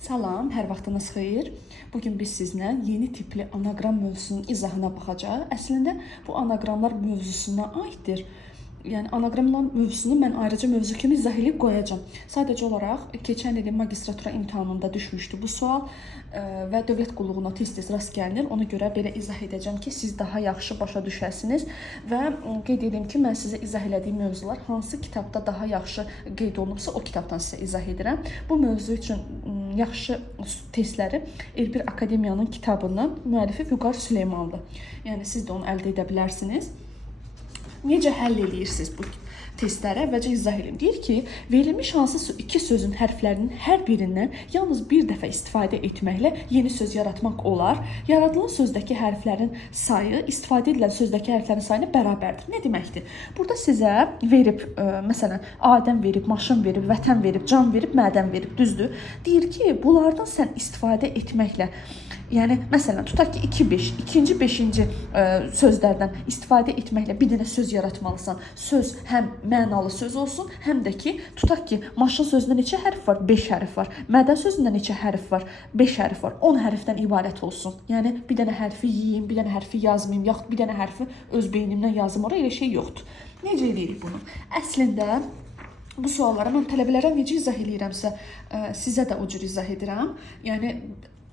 Salam, hər vaxtınız xeyir. Bugün biz sizlə yeni tipli anagram mövzusunun izahına baxacağıq. Əslində bu anaqramlar mövzusuna aiddir. Yəni anaqramlar mövzusunu mən ayrıca mövzu kimi izah edib qoyacağam. Sadəcə olaraq keçən ilin magistratura imtahanında düşmüşdü bu sual və dövlət qulluğuna tez-tez rast gəlinir. Ona görə belə izah edəcəm ki, siz daha yaxşı başa düşəsiniz və qeyd edim ki, mən sizə izah elədiyim mövzular hansı kitabda daha yaxşı qeyd olunubsa, o kitabdan sizə izah edirəm. Bu mövzu üçün yaxşı testləri Elbir Akademiyanın kitabından müəllifi Vüqar Süleymanlı. Yəni siz də onu əldə edə bilərsiniz. Necə həll edirsiniz bu testləri? Əvvəlcə izah edeyim. Deyir ki, verilmiş hansısa iki sözün hərflərinin hər birindən yalnız bir dəfə istifadə etməklə yeni söz yaratmaq olar. Yaradılan sözdəki hərflərin sayı istifadə edilən sözdəki hərflərin sayına bərabərdir. Nə deməkdir? Burada sizə verib, məsələn, Adəm verib, maşın verib, vətən verib, can verib, mədən verib, düzdür? Deyir ki, bunlardan sən istifadə etməklə, yəni məsələn, tutaq ki, 2-5, ikinci, 5-ci sözlərdən istifadə etməklə bir dənə söz yaratmalısan. Söz həm mənalı söz olsun, həm də ki, tutaq ki, maşın sözündə neçə hərf var? 5 hərf var. Mədən sözündə neçə hərf var? 5 hərf var. 10 hərfdən ibarət olsun. Yəni bir dənə hərfi yeyim, bir dənə hərfi yazmayım, yaxud bir dənə hərfi öz beynimdən yazım. Orada elə şey yoxdur. Necə edirik bunu? Əslində bu sualları mən tələbələrə necə izah edirəmsə, sizə də o cür izah edirəm. Yəni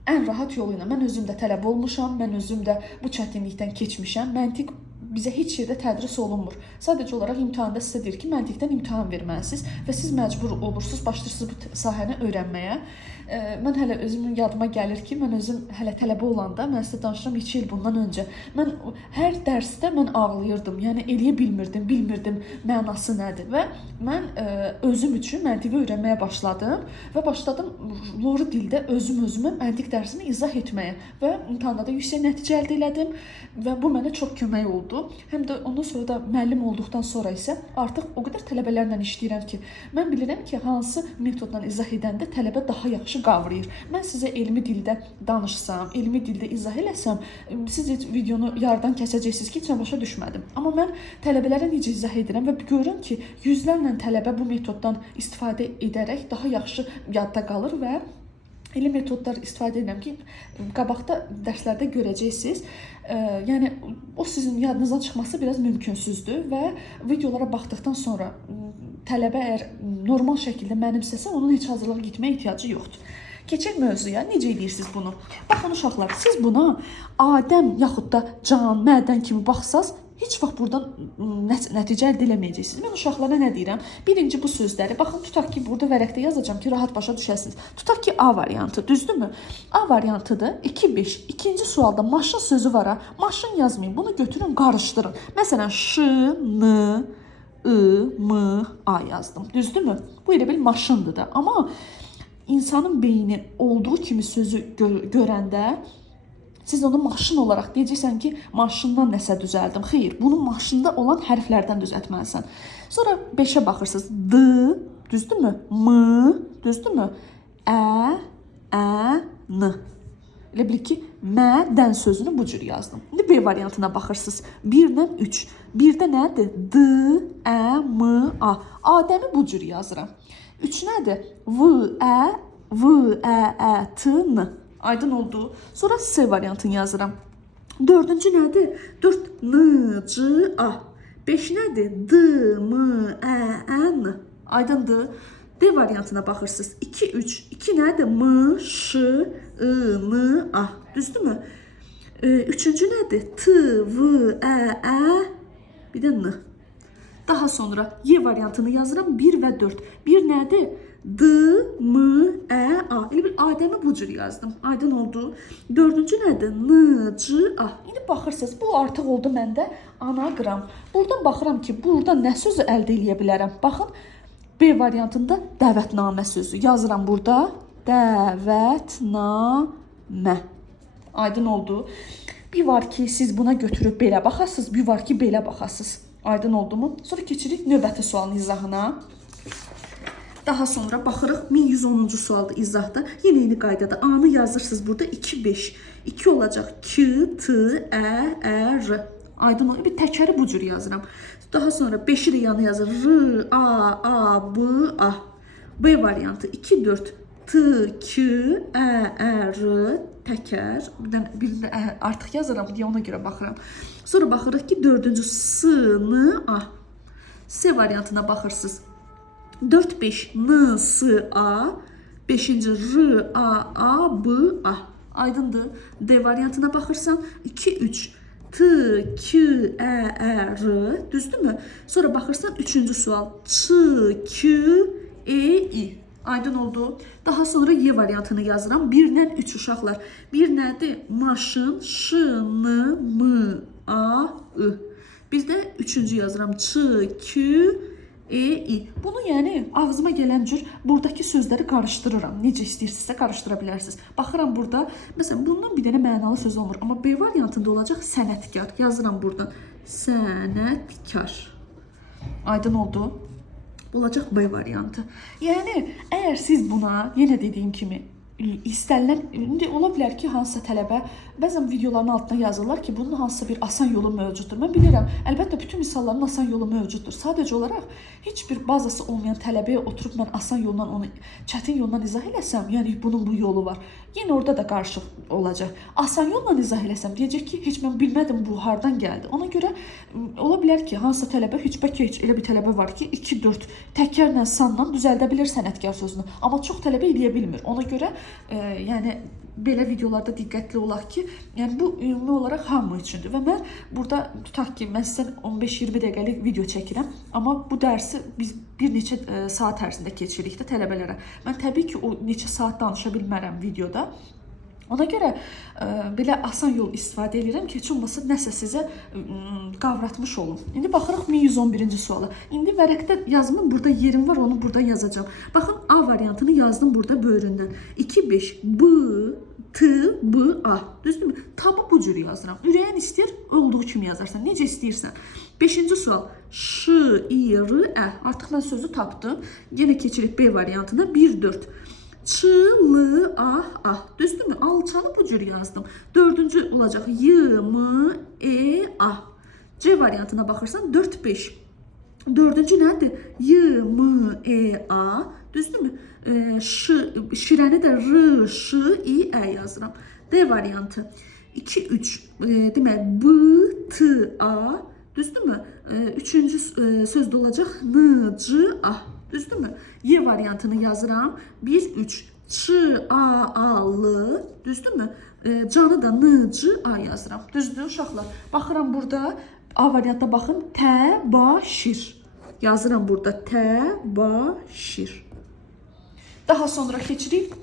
ən rahat yolu ilə mən özüm də tələbə olmuşam, mən özüm də bu çətinlikdən keçmişəm. Məntiq bizə heç yerdə tədris olunmur. Sadəcə olaraq imtahanda sizə deyir ki, məntiqdən imtahan verməlisiniz və siz məcbur olursunuz, başlayırsınız bu sahəni öyrənməyə. Mən hələ özümün yadıma gəlir ki, mən özüm hələ tələbə olanda, mən sizə danışıram 2 il bundan öncə. Mən hər dərsdə mən ağlayırdım, yəni eləyə bilmirdim mənası nədir və mən özüm üçün məntiqi öyrənməyə başladım və başladım lori dildə özümə məntiq dərsini izah etməyə və imtahanda da yüksək nəticə əldə elədim və bu mənə çox kömək oldu. Həm də ondan sonra da müəllim olduqdan sonra isə artıq o qədər tələbələrlə işləyirəm ki, mən bilirəm ki, hansı metodla izah edəndə tələbə daha yaxşı qavrayır. Mən sizə elmi dildə danışsam, elmi dildə izah eləsəm, siz videonu yarıdan kəsəcəksiniz ki, heç nə başa düşmədim. Amma mən tələbələrə necə izah edirəm və görürəm ki, yüzlərlə tələbə bu metoddan istifadə edərək daha yaxşı yadda qalır və elə metodlar istifadə edirəm ki, qabaqda dərslərdə görəcəksiniz. Yəni o sizin yadınızdan çıxması biraz mümkünsüzdür və videolara baxdıqdan sonra tələbə əgər normal şəkildə mənimsəsə, onun heç hazırlığa getməyə ehtiyacı yoxdur. Keçək mövzuya. Necə edirsiniz bunu? Baxın uşaqlar, siz buna Adəm yaxud da can, mədən kimi baxsaz, heç vaxt buradan nəticə əldə eləməyəcəksiniz. Mən uşaqlara nə deyirəm? Birinci bu sözləri, baxın, tutaq ki, burada vərəqdə yazacağam ki, rahat başa düşəsiniz. Tutaq ki, A variantı, düzdürmü? A variantıdır, 2-5. İkinci sualda maşın sözü var ha. Maşın yazmayın, bunu götürün, qarışdırın. Məsələn, Ş, N, I, M, A yazdım. Düzdürmü? Bu elə bil maşındır da. Amma insanın beyni olduğu kimi sözü görəndə siz onu maşın olaraq deyəcəksən ki, maşından nəsə düzəldim. Xeyr, bunu maşında olan hərflərdən düzəltməlisən. Sonra 5-ə baxırsınız. D, düzdürmü? M, düzdürmü? Ə, N. Elə bil ki, mədən sözünü bu cür yazdım. İndi B variantına baxırsınız. 1-dən 3. 1-də nədir? D, Ə, M, A. Adəmi bu cür yazıram. 3 nədir? V, Ə, T, N. Aydın oldu. Sonra C variantını yazıram. 4-cü nədir? 4, N, C, A. 5 nədir? D, M, Ə, N. Aydındır. D variantına baxırsınız. 2, 3. 2 nədir? M, Ş, I, N, A. Düzdürmü? 3-cü nədir? T, V, Ə, bir də N. Daha sonra Y variantını yazıram. 1 və 4. 1 nədir? D, M, Ə, A. Elə bir Adəmi bu cür yazdım. Aydın oldu. 4-cü nədir? N, C, A. İndi baxırsınız, bu artıq oldu məndə anagram. Buradan baxıram ki, burada nə sözü əldə edə bilərəm. Baxın, B variantında dəvətnamə sözü. Yazıram burada. Dəvətnamə. Aydın oldu. Bir var ki, siz buna götürüb belə baxasınız, bir var ki, belə baxasınız. Aydın oldu mu? Sonra keçirik növbəti sualın izahına. Daha sonra baxırıq 1110-cu sualda izahda. Yenə eyni qaydada A-nı yazırsınız burada 2-5. 2 olacaq. K, T, Ə, R. Aydın oldu. Bir təkəri bu cür yazıram. Daha sonra 5-i də yanı yazır. R, A, B, A. B variantı 2, 4. T, Q, Ə, Ə, R, təkər. Birində artıq yazıram deyə ona görə baxıram. Sonra baxırıq ki, dördüncü S, N, A. S variantına baxırsınız. 4, 5, N, S, A. 5-ci R, A, A, B, A. Aydındır. D variantına baxırsan 2, 3. T, Q, Ə, Ə, R. Düzdürmü? Sonra baxırsan 3-cü sual. Ç, Q, E, I. Aydın oldu. Daha sonra Y variantını yazıram. 1-dən 3 uşaqlar. 1 nədir? Maşın, Ş, N, M, A, I. Bir də 3-cü yazıram. Ç, Q, E. Bunu yəni ağzıma gələn cür buradakı sözləri qarışdırıram. Necə istəyirsinizsə qarışdıra bilərsiniz. Baxıram burada, məsələn, bundan bir dənə mənalı söz olmur. Amma B variantında olacaq sənətkar. Yazıram buradan. Sənətkar. Aydın oldu. Olacaq B variantı. Yəni, əgər siz buna, yenə dediyim kimi, istənilən, indi ola bilər ki, hansısa tələbə bəzən videoların altına yazırlar ki, bunun hansısa bir asan yolu mövcuddur. Mən bilirəm, əlbəttə bütün misalların asan yolu mövcuddur. Sadəcə olaraq heç bir bazası olmayan tələbəyə oturub mən asan yoldan onu çətin yoldan izah eləsəm, yəni bunun bu yolu var. Yenə orada da qarışıq olacaq. Asan yolla izah eləsəm, deyəcək ki, heç mən bilmədim bu hardan gəldi. Ona görə ola bilər ki, hansısa tələbə bəlkə heç elə bir tələbə var ki, 2-4 təkərlə, sanla düzəldə bilir sənətkar sözünü. Amma çox tələbə eləyə bilmir. Ona görə yəni belə videolarda diqqətli olaq ki, yəni bu ümumi olaraq hamı üçündür və mən burada tutaq ki, mən sizə 15-20 dəqiqəlik video çəkirəm, amma bu dərsi biz bir neçə saat ərzində keçirik də tələbələrə. Mən təbii ki, o neçə saat danışa bilmərəm videoda. Ona görə belə asan yol istifadə edirəm ki, heç olmasa nəsə sizə qavratmış olum. İndi baxırıq 1111-ci suala. İndi vərəqdə yazımın burada yerim var, onu burada yazacağım. Baxın, A variantını yazdım burada böyründən. 2, 5, B, T, B, A. Düzdürmü? Tabı bu cür yazıram. Ürəyin istəyir, olduğu kimi yazarsan. Necə istəyirsən. 5-ci sual. Ş, İ, R, Ə. Artıq mən sözü tapdım. Yenə keçirik B variantına. 1, 4. Ç, L, A, A. Düzdürmü? Alçalı bu cür yazdım. Dördüncü olacaq. Y, M, E, A. C variantına baxırsan 4, 5. Dördüncü nədir? Y, M, E, A. Düzdürmü? Şirəni də R, Ş, İ, Ə yazıram. D variantı. 2, 3. Demək, B, T, A. Düzdürmü? Üçüncü sözdə olacaq. N, C, A. Düzdürmü? Y variantını yazıram. 1, 3. Ç, A, A, L. Düzdürmü? Canı da N, C, A yazıram. Düzdür uşaqlar? Baxıram burada. A variantına baxın. Təbaşir. Yazıram burada. Təbaşir. Daha sonra keçirik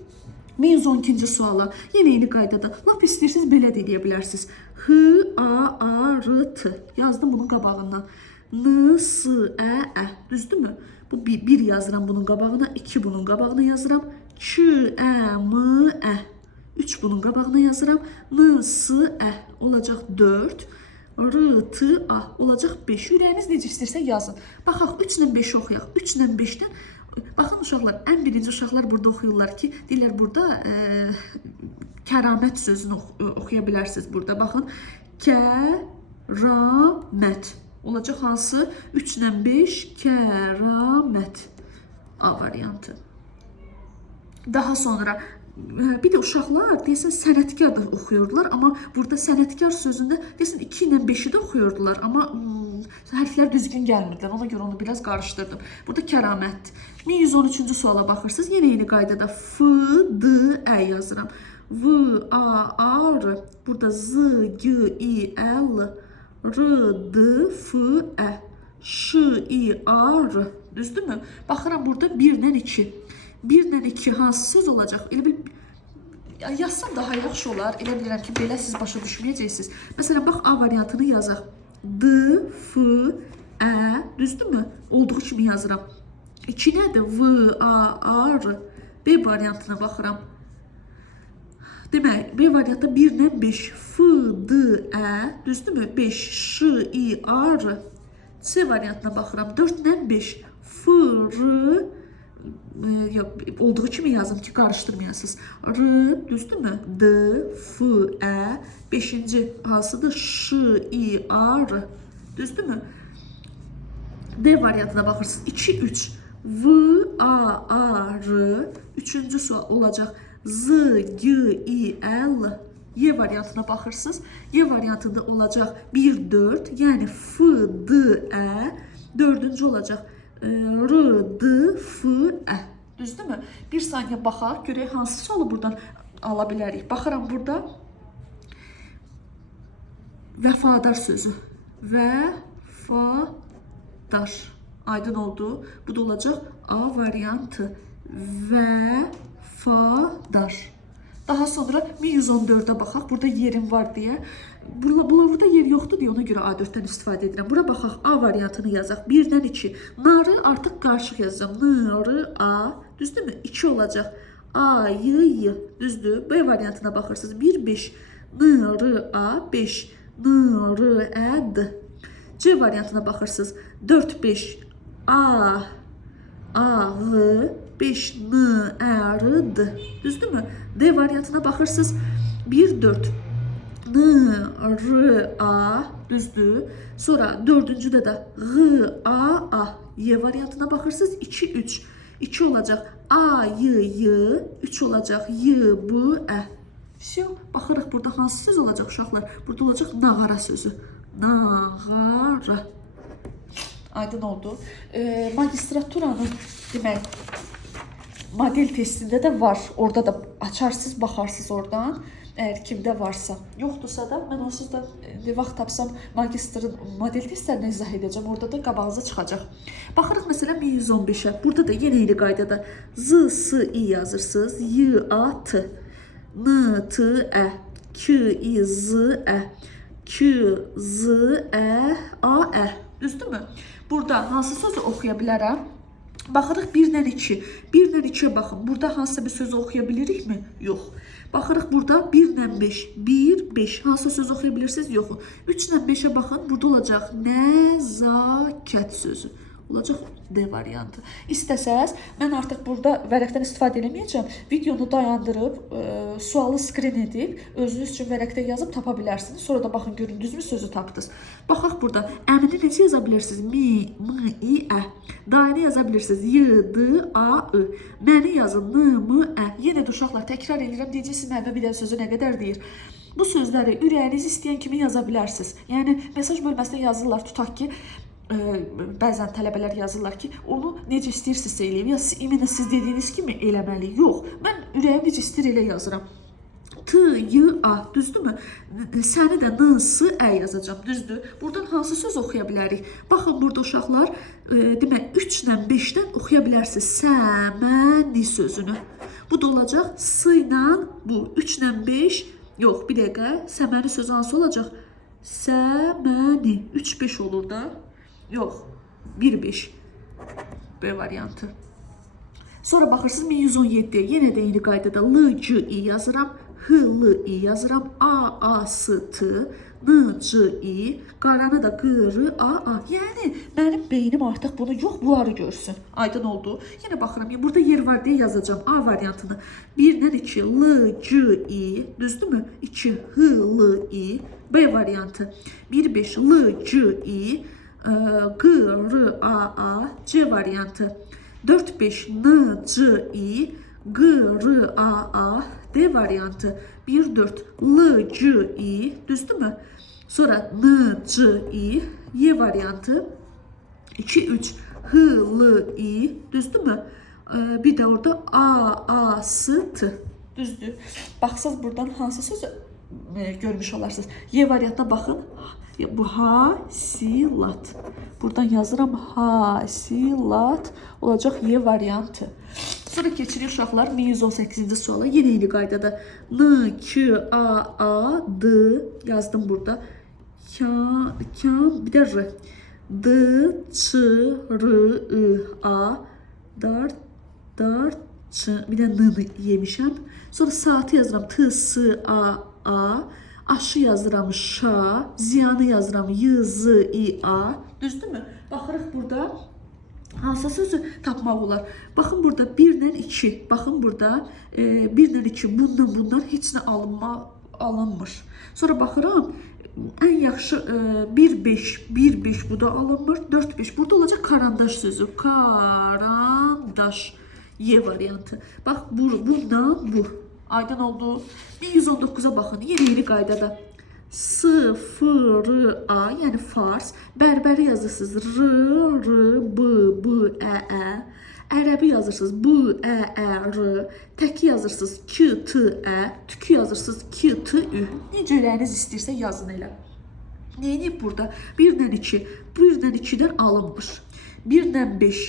1112-ci suala. Yenə eyni qaydada. Lap istəyirsiniz belə də edə bilərsiniz. H, A, A, R, T. Yazdım bunun qabağından. N, S, Ə, Ə. Düzdürmü? Bu 1 yazıram bunun qabağına, 2 bunun qabağına yazıram. Q, Ə, M, Ə. 3 bunun qabağına yazıram. N, S, Ə. Olacaq 4. R, T, A. Olacaq 5. Ürəyiniz necə istəyirsə yazın. Baxaq, 3 ilə 5 oxuyaq. 3 ilə 5-dən baxın uşaqlar, ən birinci uşaqlar burada oxuyurlar ki, deyirlər burada kəramət sözünü oxuya bilərsiniz burada. Baxın, kəramət. Olacaq hansı? 3 ilə 5, kəramət. A variantı. Daha sonra bir də uşaqlar deyəsən sənətkar da oxuyurdular, amma burada sənətkar sözündə deyəsən 2 ilə 5-i də oxuyurdular, amma hərflər düzgün gəlmirdilər. Ona görə onu biraz qarışdırdım. Burada kəramət. 1113-cü suala baxırsınız. Yenə eyni qaydada F, D, Ə yazıram. V, A, A, R. Burada Z, G, I, L, R, D, F, Ə. Ş, I, A, R. Düzdürmü? Baxıram burada 1-dən 2. 1-dən 2 hansı söz olacaq? Elə bir yazsam daha yaxşı olar. Elə bilirəm ki, belə siz başa düşməyəcəksiniz. Məsələn, bax A variantını yazaq. D, F, Ə. Düzdürmü? Olduğu kimi yazıram. 2 nədir? V, A, A, R. B variantına baxıram. Demək, B variantda 1-dən 5. F, D, Ə. Düzdürmü? 5, Ş, I, A, R. C variantına baxıram. 4-dən 5. F, R. Olduğu kimi yazım ki, qarışdırmayasınız. R, düzdürmü? D, F, Ə. 5-ci hansıdır? Ş, I, A, R. Düzdürmü? D variantına baxırsınız. 2, 3. V, A, A, R. Üçüncü sual olacaq. Z, G, I, L. Y variantına baxırsınız. Y variantında olacaq 1, 4. Yəni F, D, Ə. Dördüncü olacaq R, D, F, Ə. Düzdürmü? Bir saniyə baxaq. Görək hansı sualı buradan ala bilərik. Baxıram burada. Vəfadar sözü. Vəfadar. Aydın oldu. Bu da olacaq A variantı. Vəfadar. Daha sonra 1114'ə baxaq. Burada yerim var deyə. Burada yer yoxdur deyə ona görə A4'dən istifadə edirəm. Bura baxaq. A variantını yazaq. 1-dən 2. Narı artıq qarışıq yazacağım. Narı, A. Düzdürmü? 2 olacaq. A, Y. Düzdür. B variantına baxırsınız. 1, 5. Narı, A. 5. Narı, Ə, D. C variantına baxırsınız. 4, 5. A, Ağ, 5, N, Ə, D. Düzdürmü? D variantına baxırsınız. 1, 4. N, R, A. Düzdür. Sonra dördüncüdə də G, A, A. Y variantına baxırsınız. 2, 3. 2 olacaq. A, Y, Y. 3 olacaq. Y, B, Ə. Все. Baxırıq burada hansı söz olacaq uşaqlar? Burada olacaq nağara sözü. Nağara. Aydın oldu. Magistraturanın demək model testində də var. Orada da açarsınız, baxarsınız oradan. Əgər kimdə varsa. Yoxdursa da mən onsuz da vaxt tapsam magistrın model testlərini izah edəcəm. Orada da qabağınıza çıxacaq. Baxırıq məsələn 1115-ə. Burada da yenə eyni qaydada Z, S, I yazırsınız. Y, A, T. N, T, Ə. Q, I, Z, Ə. Q, Z, Ə, A, Ə. Düzdürmü? Burada hansı sözü oxuya bilərəm? Baxırıq 1-dən 2. 1-dən 2-yə baxın. Burada hansısa bir sözü oxuya bilirikmi? Yox. Baxırıq burada 1-dən 5. 1, 5. Hansı söz oxuya bilirsiniz? Yox. 3-dən 5-ə baxın. Burada olacaq nəzakət sözü. Olacaq D variantı. İstəsəz, mən artıq burada vərəqdən istifadə eləməyəcəm. Videonu dayandırıb, sualı skrin edib, özünüz üçün vərəqdə yazıb tapa bilərsiniz. Sonra da baxın, görün, düzmü sözü tapdınız. Baxaq burada. Əmini necə yaza bilirsiniz? Mi, M, I, Ə. Dayını yaza bilirsiniz. Y, D, A, I. Məni yazın. N, M, Ə. Yenə də uşaqlar, təkrar edirəm. Deyəcəksiniz, müəllimə bir dənə sözü nə qədər deyir. Bu sözləri ürəyiniz istəyən kimi yaza bilərsiniz. Yəni, mesaj bölməsində yazırlar, tutaq ki, bəzən tələbələr yazırlar ki, onu necə istəyirsinizsə eləyim, ya iminə siz dediyiniz kimi eləməli. Yox, mən ürəyim necə istəyir elə yazıram. T, Y, A, düzdürmü? Səni də N, S, Ə yazacağım, düzdür? Buradan hansı söz oxuya bilərik? Baxın, burada uşaqlar, demək, 3-dən 5-dən oxuya bilərsiniz səməni sözünü. Bu da olacaq S ilə bu. 3-dən 5, yox, bir dəqiqə, səməni sözü hansı olacaq? Səməni, 3-5 olur da. Yox, 1-5. B variantı. Sonra baxırsınız 1117-yə. Yenə də eyni qaydada L, C, I yazıram. H, L, I yazıram. A, A, S, T. N, C, I. Qaranı da Q, R, A, A. Yəni, mənim beynim artıq bunu yox, bunları görsün. Aydın oldu. Yenə baxıram. Burada yer var deyə yazacağım. A variantını. 1-dən 2. L, C, I. Düzdürmü? 2. H, L, I. B variantı. 1-5. L, C, I. G, R, A, A. C variantı. 4-5. N, C, I. G, R, A, A. D variantı. 1-4. L, C, I. Düzdürmü? Sonra N, C, I. Y variantı. 2-3. H, L, I. Düzdürmü? Bir də orada A, A, S, T. Düzdür. Baxsınız buradan hansı sözü görmüş olarsınız. Y variantına baxın. Bu hasilat. Buradan yazıram hasilat. Olacaq Y variantı. Sonra keçirik uşaqlar 1118-ci suala. Yenə eyni qaydada N, Q, A, A, D yazdım burada. Bir də R. D, Ç, R, I, A, dar, Ç. Bir də N-ni yemişəm. Sonra saatı yazıram. T, S, A. Aşı yazıram şa, ziyanı yazıram y, z, i, a. Düzdürmü? Baxırıq burada hansı sözü tapmaq olar. Baxın burada 1-dən 2. Baxın burada 1-dən 2. Bundan heç nə alınmır. Sonra baxıram ən yaxşı 1-5, 1-5 bu da alınmır. 4-5 burada olacaq karandaş sözü. Karandaş. Y variantı. Bax, bundan bu. Aydın oldu. 1119'a baxın. Yeni qaydada. S-F-R-A, yəni fars. Bərbəri yazırsınız. R-B-B-Ə-Ə. Ərəbi yazırsınız. B-Ə-Ə-R. Təki yazırsınız. K-T-Ə. Tükü yazırsınız. K-T-Ü. Necə əliniz istəyirsə yazın elə. Neyini burada? 1-dən 2. 1-dən 2-dən alınmış. 1-dən 5.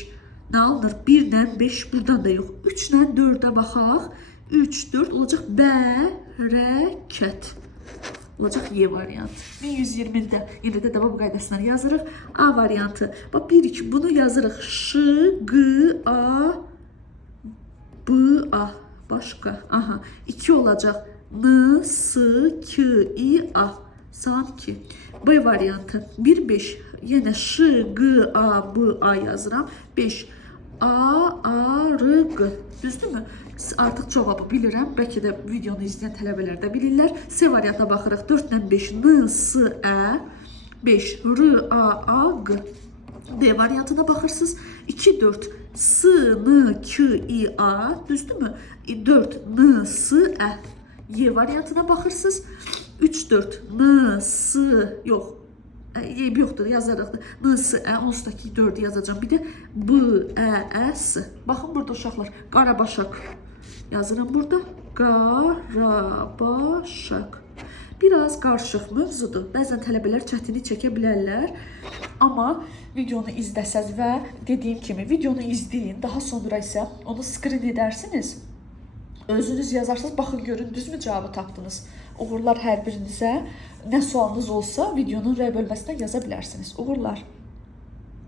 Nə alınır? 1-dən 5 buradan da yox. 3-dən 4-ə baxaq. 3, 4 olacaq bərəkət. Olacaq Y variantı. 1120-də yenə də devam qaydasından yazırıq. A variantı. Bax 1-2 bunu yazırıq. Ş, G, A, B, A. Başqa. Aha. 2 olacaq. N, S, K, I, A. Sanki. B variantı. 1-5. Yenə Ş, G, A, B, A yazıram. 5. A, A, R, G. Düzdürmü? Artıq cavabı bilirəm. Bəlkə də videonu izləyən tələbələr də bilirlər. C variantına baxırıq. 4-dən 5. N, S, Ə. 5. R, A, A, G. D variantına baxırsınız. 2-4. S, N, K, I, A. Düzdürmü? 4. N, S, Ə. Y variantına baxırsınız. 3-4. N, S, yox. Y yoxdur, yazarıq da. N, S, Ə, onsuz da ki 4 yazacağım. Bir də B, Ə, Ə, S. Baxın burada uşaqlar. Qarabaşaq. Yazırım burada. Qarabaşaq. Biraz qarışıq mövzudur. Bəzən tələbələr çətinlik çəkə bilərlər. Amma videonu izləsəz və dediyim kimi videonu izləyin. Daha sonra isə onu screen edərsiniz. Özünüz yazarsınız. Baxın görün düzmü cavabı tapdınız. Uğurlar hər birinizə. Nə sualınız olsa videonun rəy bölməsində yaza bilərsiniz. Uğurlar.